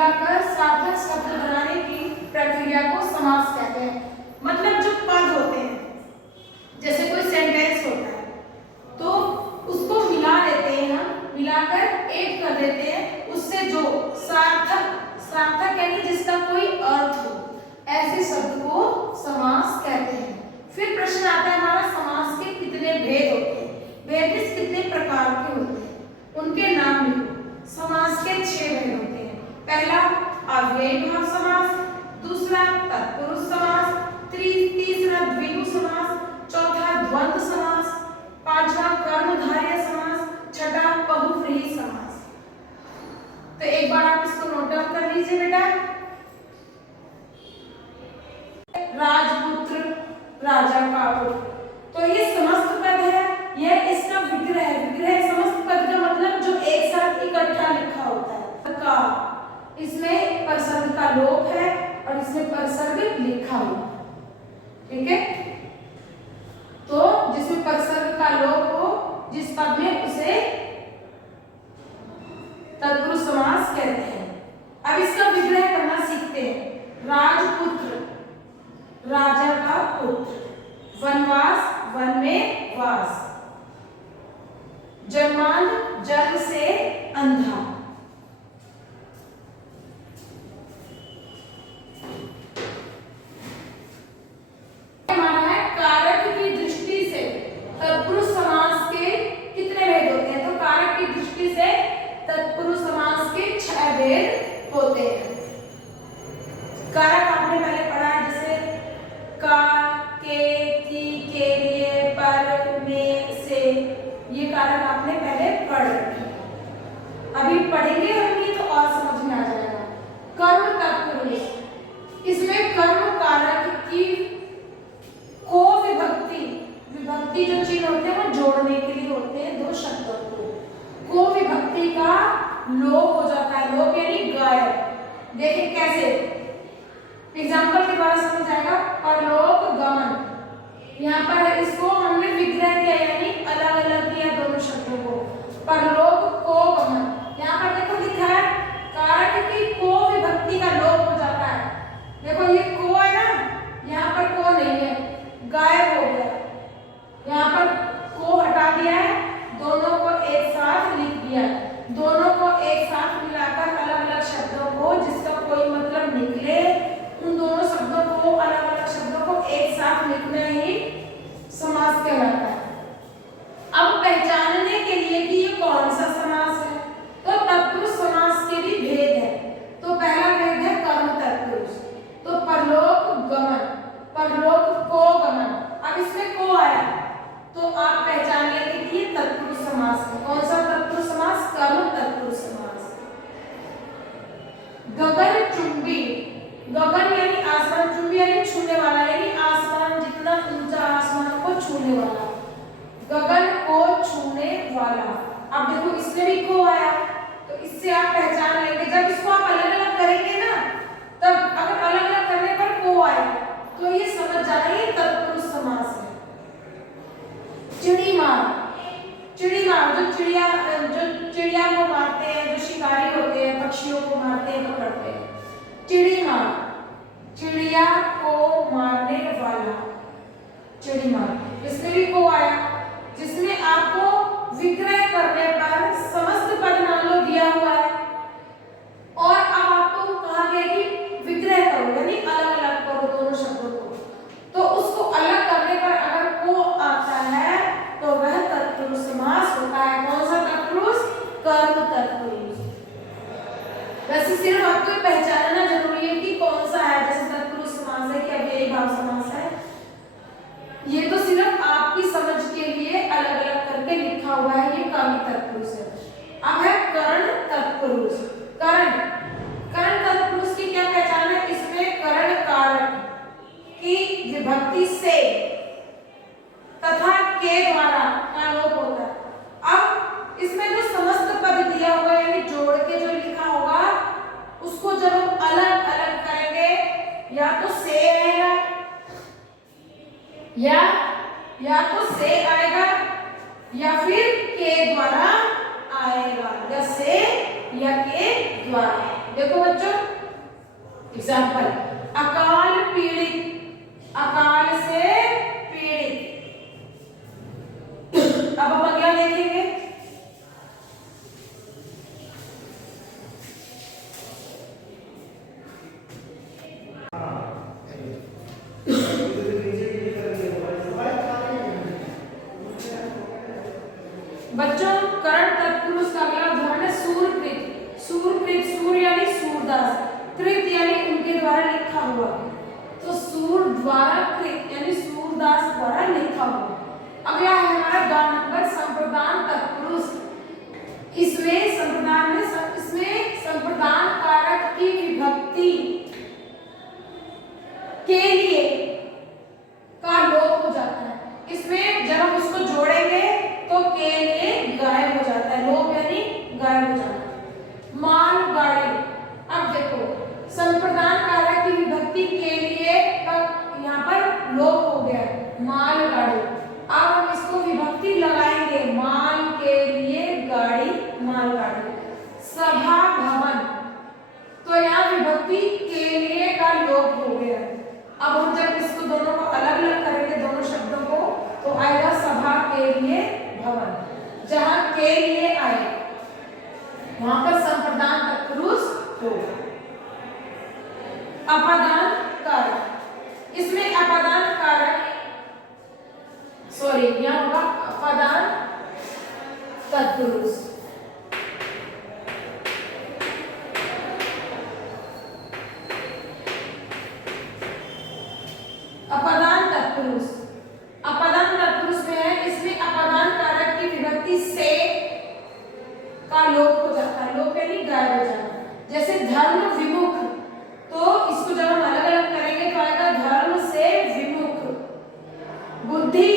मिलाकर सार्थक शब्द बनाने की प्रक्रिया को समास कहते हैं। मतलब जो पद होते हैं, जैसे कोई सेंटेंस होता है तो उसको मिला देते हैं, हम मिलाकर एक कर देते हैं, उससे जो सार्थक सार्थक यानी जिसका कोई अर्थ हो, ऐसे शब्द को समास कहते हैं। फिर प्रश्न आता है हमारा, समास के कितने भेद होते हैं, भेद कितने प्रकार के होते हैं, उनके नाम लिखो। समास के 6 भेद होते हैं। पहला अव्ययी भाव समास, दूसरा तत्पुरुष समास, तीसरा द्विगु समास, चौथा द्वंद्व समास, पांचवा कर्मधारय समास, छठा बहुव्रीहि समास। तो एक बार आप इसको नोट डाउन कर लीजिए बेटा। राजपुत्र, राजा का पुत्र, तो ये समस्त पद है, यह इसका विग्रह है। विग्रह समस्त पद का मतलब जो एक साथ इकट्ठा लिखा होता है का, इसमें परसर्ग का लोप है और इसमें परसर्ग लिखा हुआ है, ठीक है। तो जिसमें परसर्ग का लोप हो जिस पद में, उसे तत्पुरुष समास कहते हैं। अब इसका विग्रह करना सीखते हैं। राजपुत्र, राजा का पुत्र, वनवास, वन में वास, जन्मांध, जन्म से अंधा, हमारा है कारक की दृष्टि से तत्पुरुष समास के कितने भेद होते हैं। तो कारक की दृष्टि से तत्पुरुष समास के 6 भेद होते हैं। कारक आपने पहले पढ़ा है, जैसे का, के, के लिए, पर, में, से, ये कारक आपने पहले पढ़ रखे। अभी पढ़ेंगे हम ये तो और समझ में आ जाएगा। कर्म तत्पुरुष, इसमें कर्म कारक की को विभक्ति, विभक्ति जो चिन्ह होते हैं वो जोड़ने के लिए होते हैं दो शब्दों को विभक्ति का लोप हो जाता है। लोप यानी गायब। देखिए कैसे, एग्जाम्पल के द्वारा समझ आएगा। परलोक गमन, यहाँ पर इसको हमने विग्रह किया यानी अलग अलग किया दोनों शब्दों को। परलोक को गमन, यहाँ पर देखो लिखा है कारक की को विभक्ति का लोप हो जाता है। देखो ये को है ना, यहाँ पर को नहीं है, गायब हो गया। यहाँ पर को हटा दिया है, दोनों को एक साथ लिख दिया। दोनों को एक साथ मिलाकर अलग अलग शब्दों को जिसका कोई मतलब निकले, उन दोनों शब्दों को, अलग अलग शब्दों को एक साथ लिखना ही समास कहलाता है। अब पहचानने के लिए कि ये कौन सा समास है, तो तत्पुरुष समास के भी भेद है। तो पहला भेद है कर्म तत्पुरुष। तो परलोक गमन, परलोक को गमन, अब इसमें को आया तो आप पहचान लेंगे कि ये तत्पुरुष समास है। कौन सा तत्पुरुष समास? कर्म तत्पुरुष समास। गगन चुंबी, गगन यानी आसमान, चुंबी यानी छूने वाला, यानी आसमान जितना ऊंचा आसमान को छूने वाला, गगन को छूने वाला। अब देखो इसमें भी को आया तो इससे आप पहचान लेंगे। जब इसको आप अलग अलग करेंगे ना, तब अगर अलग अलग करने पर को आए तो ये समझ जाना ये तत्पुरुष समास है। चिड़ीमार, चिड़ीमार जो चिड़िया को मारते हैं, जो शिकारी होते हैं, पक्षियों को मारते हैं, पकड़ते हैं। चिड़ीमार, चिड़िया को मारने वाला, चिड़ीमार। इसमें भी को आया, जिसमें आपको विग्रह करने पर समस्त पद मान लो दिया हुआ है और अब आपको कहा गया कि विग्रह करो यानी अलग अलग करो दोनों शब्दों को। तो उसको अलग करने पर अगर को आता है तो वह तत्पुरुष समास होता है। कौन सा तत्पुरुष? कर्म तत्पुरुष। वैसे सिर्फ आपको पहचानना जरूरी है कि कौन सा है, जैसे तत्पुरुष समास है कि अव्ययी भाव समास है। ये तो सिर्फ आपकी समझ के लिए अलग अलग करके लिखा हुआ है, ये कर्म तत्पुरुष है। अब है करण तत्पुरुष। करण, करण तत्पुरुष की क्या पहचान है? इसमें करण कारक की विभक्ति से तथा के द्वारा का लोप होता है। अब इसमें जो समस्त पद दिया हुआ है यानी जोड़ के जो लिखा होगा, उसको जब हम अलग अलग करेंगे या तो से आएगा या तो से आएगा या फिर के द्वारा आएगा, या से या के द्वारा। देखो बच्चों एग्जाम्पल, अकाल पीड़ित, अकाल से पीड़ित। अब हम अगला देखेंगे, बच्चों करण तत्पुरुष का अगला उदाहरण है सूरकृत। सूरकृत, सूर यानी सूरदास, कृत यानी उनके द्वारा लिखा हुआ, तो सूर द्वारा कृत यानी सूरदास द्वारा लिखा हुआ। अगला है हमारा ग नंबर संप्रदान तत्पुरुष। इसमें संप्रदान में इसमें संप्रदान कारक की विभक्ति के लिए का लोप हो जाता है। इसमें जब हम उसको जोड़ेंगे तो के लिए गायब हो जाता है, लोप यानी गायब हो जाना। मालगाड़ी, अब देखो संप्रदान कारक की विभक्ति के लिए का यहाँ पर लोप हो गया, मालगाड़ी। अब हम इसको विभक्ति लगाएंगे, माल के लिए गाड़ी, मालगाड़ी। सभा भवन, तो यहाँ विभक्ति के लिए का लोप हो गया। अब हम जब इसको दोनों को अलग अलग करेंगे, दोनों शब्दों को, तो आएगा सभा के लिए भवन। जहां के लिए आए वहां पर संप्रदान तत्पुरुष हो। अपादान कारक, इसमें अपादान कारक यहाँ होगा अपादान तत्पुरुष। अपादान तत्पुरुष, अपादान तत्पुरुष में है, इसमें अपादान कारक की विभक्ति से का लोप हो जाता है, लोप यानी गायब हो जाना। जैसे धर्म विमुख, तो इसको जब हम अलग अलग करेंगे तो आएगा धर्म से विमुख। बुद्धि